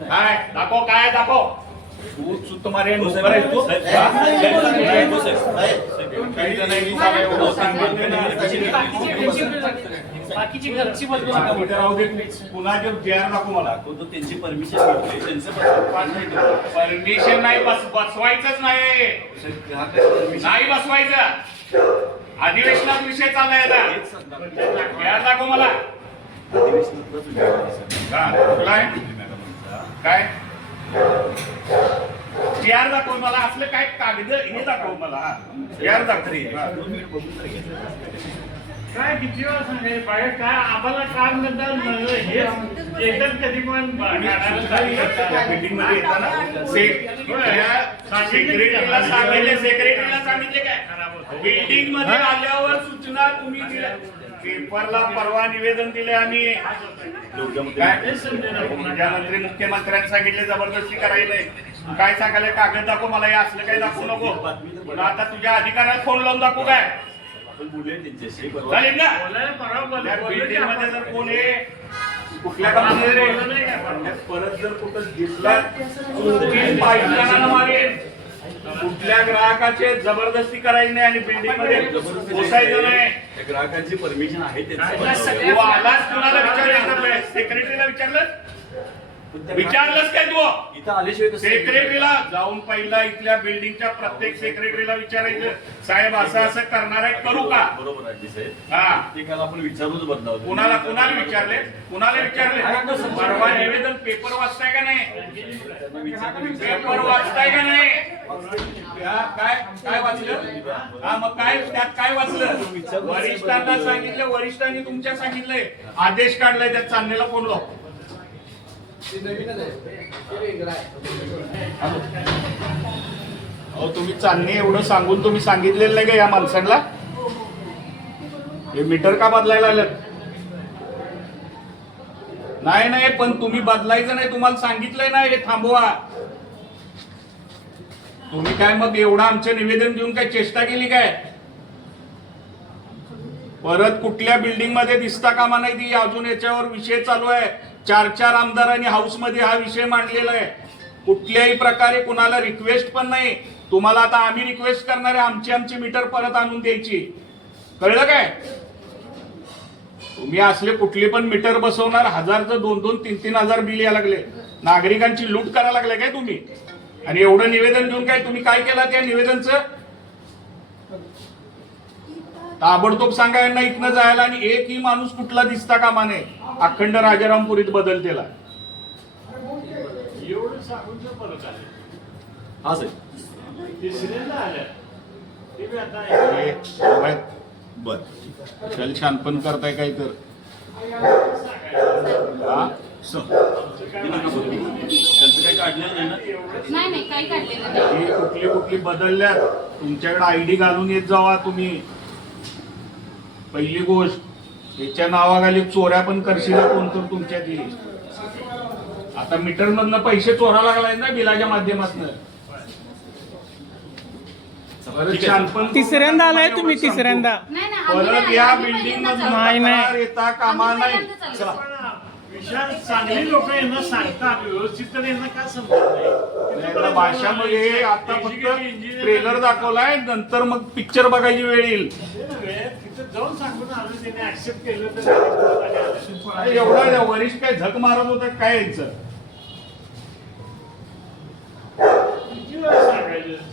काय दाखव, काय दाखव. तू तुम्हारे नोकर आहे तू. बाकीची घरची बदलू नका. राहू दे. पुन्हा जे जेआर दाखव मला. त्यांची परमिशन घेतली, त्यांचं परमिशन नाही, बसवायचंच नाही. नाही बसवायचं. अधिवेशनात विषय चाललाय ना. जेआर दाखव मला. काय जेआर दाखव मला. असलं काय कागद हे दाखव मला. जेआर दाखव. काय किती वेळा सांगायचं बाहेर काय आम्हाला काम करता हे एकच कधी पण बिल्डिंग मध्ये येताना सेक्रेटरीला सांगितले काय बिल्डिंग मध्ये आल्यावर सूचना तुम्ही दिल्या. पेपरला परवा निवेदन दिले आम्ही. मंत्री मुख्यमंत्र्यांनी सांगितले जबरदस्ती करायला. काय सांगायला कागद दाखव मला. हे असलं काही दाखवू नको. आता तुझ्या अधिकारात फोन लावून दाखवू काय चालेल ना. बिल्डिंग मध्ये जर कोण आहे कुठल्या कामामध्ये परत जर कुठं दिसला मारेल. कुठल्या ग्राहकाचे जबरदस्ती करायची नाही आणि बिल्डिंग मध्ये पोसायचं नाही. ग्राहकांची परमिशन आहे. आलाच कुणाला विचारलं. सेक्रेटरीला विचारलंस काय तू. इथं आल्याशिवाय सेक्रेटरीला जाऊन पहिला इथल्या बिल्डिंगच्या प्रत्येक सेक्रेटरीला विचारायचं साहेब असं असं करणार आहे करू का. बरोबर आहे साहेब. हा ते काल आपण विचारूच बदलावं. कुणाला विचारले. परवा निवेदन पेपर वाचताय का नाही. पेपर वाचताय का नाही. काय वाचलं. हा मग काय त्यात काय वाचलं. वरिष्ठांना सांगितलं. वरिष्ठांनी तुमच्या सांगितलंय. आदेश काढलाय. त्यात चांदणीला फोन लाव. तुम्ही चांदणी एवढं सांगून तुम्ही सांगितलेलं नाही का या माणसांना. हे मीटर का बदलायला आलं. नाही पण तुम्ही बदलायचं नाही. तुम्हाला सांगितलंय ना हे थांबवा. तुम्ही काय मग एवढं आमचं निवेदन देऊन काय चेष्टा केली काय. परत कुठल्या बिल्डिंग मध्ये दिसता कामा नाही. ती अजून याच्यावर विषय चालू आहे. 4 आमदारांनी हाऊस मध्ये हा विषय मांडलेला आहे. कुठल्याही प्रकारे कुणाला रिक्वेस्ट पण नाही. तुम्हाला आता आम्ही रिक्वेस्ट करणार आहे आमची मीटर परत आणून द्यायची. कळलं काय. तुम्ही असले कुठले पण मीटर बसवणार 1000चं 2-2, 3-3 हजार बिल यायला लागले. नागरिकांची लूट करायला लागले काय तुम्ही. आणि एवढं निवेदन देऊन काय तुम्ही काय केलं त्या निवेदनचं. ताबडतोब सांगा यांना इथनं जायला. आणि एकही माणूस कुठला दिसता कामा नये. अखंड राजारामपुरीत बदलतेला. एवढं सांगून परत आले. हा साहेब. तिसऱ्यांदा आल्या ते बी आता बर चल छानपण करताय काय तर. त्यांचं काही काढलेलं नाही ना. नाही काही काढलेलं नाही. कुठली बदलल्यात. तुमच्याकडे आयडी घालून येत जावा तुम्ही. पहिली गोष्ट याच्या नावाखाली चोऱ्या पण करशील कोणतर तुमच्यात. आता मीटर मधनं पैसे चोरा लागलाय ना बिलाच्या माध्यमातून. तिसऱ्यांदा आलाय तुम्ही. तिसऱ्यांदा परत या बिल्डिंग मध्ये येता कामा नाही. विशाल चांगली लोक यांना सांगतात व्यवस्थित तर यांना काय समजत नाही. भाषामध्ये आता फक्त ट्रेलर दाखवलाय. नंतर मग पिक्चर बघायची वेळ येईल. तिथं जाऊन सांगून आलं त्याने ऍक्सेप्ट केलं तर एवढा वरिष्ठ काय झक मारत होता काय यांचं. किती वेळा सांगायचं.